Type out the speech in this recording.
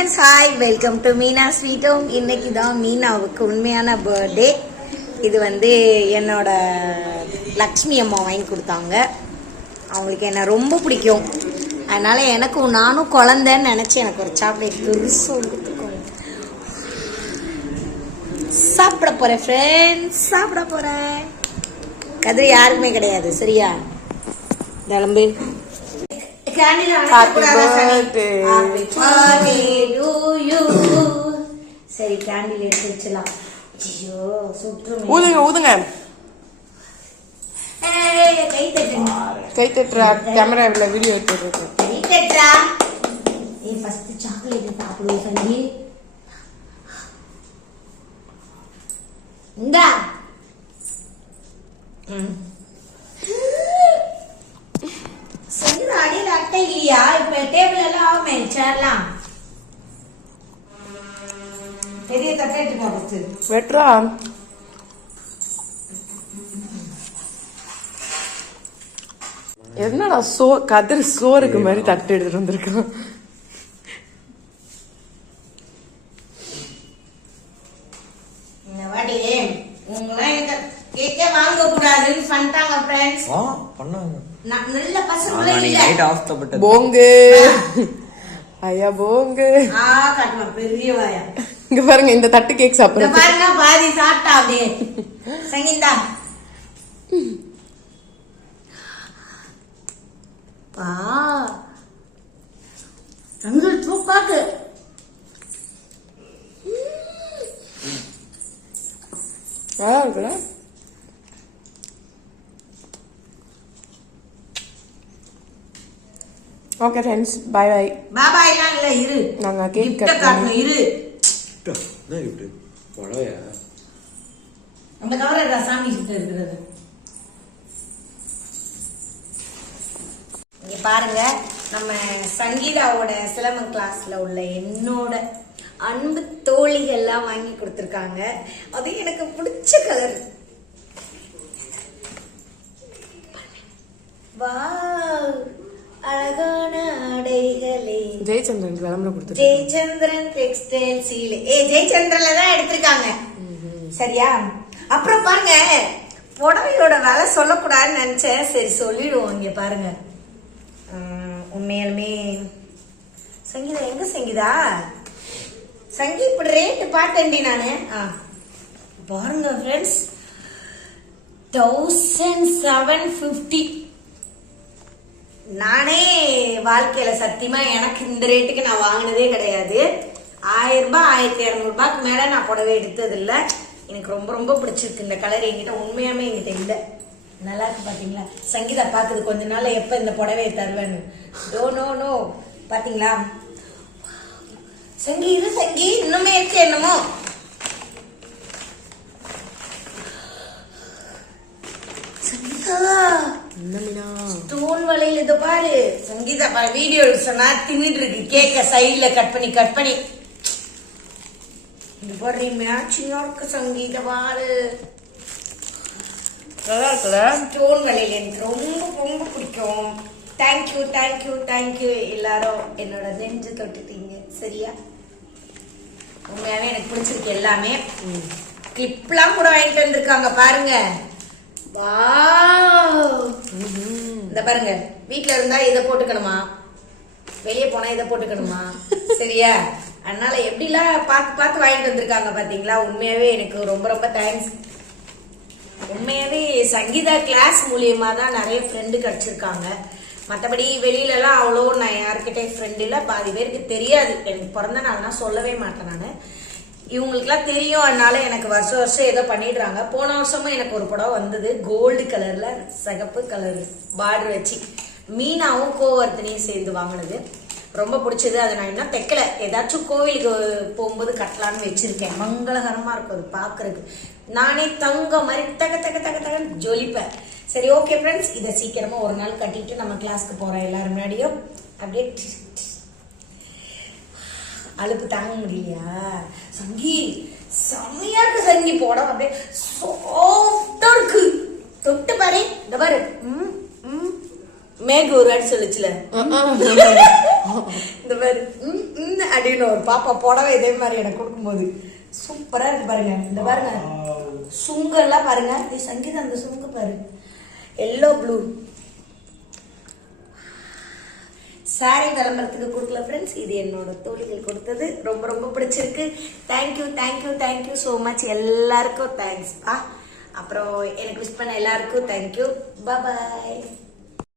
Friends, hi, welcome to Meena sweet home. இன்னைக்கு தான் மீனாவுக்கு உண்மையான பர்த்டே. இது வந்து என்னோட லக்ஷ்மி அம்மா வாங்கி கொடுத்தாங்க. அவங்களுக்கு என்ன ரொம்ப பிடிக்கும். அதனால எனக்கும் நானும் குழந்தைன்னு நினச்சி எனக்கு ஒரு சாக்லேட் கொடுத்துக்கோங்க. சாப்பிட போகிறேன் ஃப்ரெண்ட்ஸ், சாப்பிட போகிறேன். கதிரி யாருக்குமே கிடையாது, சரியா? கிளம்பு. சரி, கேண்டில் எடுத்து வச்சலாம். ஐயோ, ஊதுங்க ஊதுங்க. கை தட்டுறா, கேமரால வீடியோ எடுத்து கை தட்டுறா. ஏய், ஃபர்ஸ்ட் சாக்லேட் சாப்பிடுவோம் சங்கி. இந்தா. சங்கீதா, அடியில் அட்டை இல்லையா? இப்ப டேபிள் எல்லாம் ஆகுமே, சேர்லாம். பெரிய தட்டை எடுத்து வெட்ரா. என்னடா கதிர் சோறுக்கு மாதிரி தட்டு எடுத்துட்டு வந்திருக்கான். இந்த வாட்டி உங்களாம் எனக்கு கேக்கே வாங்க கூடாதுன்னு பண்ணிட்டாங்க ஃப்ரெண்ட்ஸ். பண்ணாங்க. நல்ல பசங்களே இல்ல. போங்கு ஐயா, போங்கு. காட்டுமா பெரிய வாயா. இங்க பாருங்க, இந்த தட்டு கேக் சாப்பிடுறேன் பாருங்க. பாதி சாப்பிட்டா அப்படியே. சங்கீதா, பா சங்கீத் தூக்காக்கு. நல்லா இருக்குல்ல? Okay friends, bye bye. பாபாய் எல்லாம் இல்ல, இரு. நாங்க கேக் கட் பண்ணோம், இரு. என்ன கிஃப்ட்? பழவையா? அந்த கவர்ல சாமி கிட்ட இருக்குது. இங்க பாருங்க, நம்ம சங்கீதாவோட சிலம்பம் கிளாஸ்ல உள்ள என்னோட அன்பு தோழிகள்லாம் வாங்கி கொடுத்துருக்காங்க. அது எனக்கு பிடிச்ச கலர். வாவ், அழகான ஆடைகளே. ஜெயச்சந்திரன் விளம்பரம் கொடுத்து. Jayachandran textile seal. ஜெயச்சந்திரன்ல தான் எடுத்திருக்காங்க, சரியா? அப்புறம் பாருங்க, புடவையோட விலை சொல்லக்கூடாதுன்னு நினைச்சேன், சரி சொல்லிடுவோம். இங்க பாருங்க, உண்மையாலுமே சங்கீதா எங்க சங்கீதா? சங்கீ இப்படி ரேட்டு பார்த்தேன்டி நானு. பாருங்க ஃப்ரெண்ட்ஸ், 1750. நானே வாழ்க்கையில சத்தியமா எனக்கு இந்த ரேட்டுக்கு நான் வாங்கினதே கிடையாது. 1000 ரூபாய் 1200 ரூபாய்க்கு மேல நான் புடவை எடுத்தது இல்லை. எனக்கு ரொம்ப ரொம்ப பிடிச்சிருக்கு இந்த கலர். என்கிட்ட உண்மையாமே என்கிட்ட இல்லை. நல்லா இருக்கு பாத்தீங்களா? சங்கீதா பாக்குது கொஞ்ச நாள் எப்ப இந்த புடவையை தருவேன்னு. நோ நோ நோ, பாத்தீங்களா? சங்கி இது சங்கி இன்னுமே இருக்கு என்னமோ. சங்கீதா, ஸ்டோன் வளையல். இத பாரு சங்கீதா, வீடியோ சொன்னா தின்னுட்டு இருக்கு கேக்க சைட்ல கட் பண்ணி. இது பாரு, மேட்சிங்கா இருக்கு சங்கீதா, பாரு. நல்லா இருக்குல்ல? ஸ்டோன் வளையல் எனக்கு ரொம்ப ரொம்ப பிடிக்கும். Thank you thank you thank you. எல்லாரும் என்னோட நெஞ்சு தொட்டுட்டீங்க, சரியா? உண்மையாவே எனக்கு பிடிச்சிருக்கு எல்லாமே. கிளிப்லாம் கூட வாங்கிட்டு வந்திருக்காங்க பாருங்க. இந்த பாருங்க, வீட்டுல இருந்தா இதை போட்டுக்கணுமா, வெளியே போனா இதை போட்டுக்கணுமா, சரியா? அதனால எப்படிலாம் பார்த்து வாங்கிட்டு வந்திருக்காங்க பாத்தீங்களா? உண்மையாவே எனக்கு ரொம்ப ரொம்ப தேங்க்ஸ். உண்மையாவே சங்கீதா கிளாஸ் மூலியமா தான் நிறைய ஃப்ரெண்டு கிடைச்சிருக்காங்க. மற்றபடி வெளியில எல்லாம் அவ்வளோ நான் யாருக்கிட்டே ஃப்ரெண்ட் இல்லை. பாதி பேருக்கு தெரியாது. எனக்கு பிறந்த நாள்னா சொல்லவே மாட்டேன் நான். இவங்களுக்குலாம் தெரியும். அதனால எனக்கு வருஷம் வருஷம் ஏதோ பண்ணிடுறாங்க. போன வருஷமும் எனக்கு ஒரு புடவை வந்தது, கோல்டு கலர்ல சிகப்பு கலர் பார்டர் வச்சு. மீனாவும் கோவர்த்தனையும் சேர்ந்து வாங்கினது, ரொம்ப பிடிச்சது. அதை நான் இன்னும் தைக்கல. ஏதாச்சும் கோவிலுக்கு போகும்போது கட்டலான்னு வச்சிருக்கேன். மங்களகரமா இருக்கும் அது பாக்குறதுக்கு. நானே தங்க மாதிரி தக தக தக தகன்னு ஜொலிப்பேன். சரி, ஓகே ஃப்ரெண்ட்ஸ், இதை சீக்கிரமா ஒரு நாள் கட்டிட்டு நம்ம கிளாஸ்க்கு போறோம். எல்லாரும் முன்னாடியும் அப்படியே அழுப்பு தாங்க முடியலையா? சங்கி செம்மையா இருக்கு சங்கி, போட அப்படியே சாஃப்டா இருக்கு. தொட்டு பாரு, இந்த பாரு. மேகு ஒரு வாட்டி சொல்லுச்சுல, இந்த பாரு அப்படின்னு ஒரு பாப்பா புடவை இதே மாதிரி எனக்கு கொடுக்கும்போது சூப்பரா இருக்கு பாருங்க. இந்த பாருங்க சுங்கெல்லாம் பாருங்க. சங்கீதம் அந்த சுங்கு பாரு எல்லோ ப்ளூ சாரி விளம்பரத்துக்கு கொடுக்கல ஃப்ரெண்ட்ஸ். இது என்னோட தோழிகள் கொடுத்தது. ரொம்ப ரொம்ப பிடிச்சிருக்கு. Thank you thank you thank you so much. எல்லாருக்கும் தேங்க்ஸ். அப்புறம் எனக்கு விஷ் பண்ண எல்லாருக்கும் தேங்க்யூ. பாய்.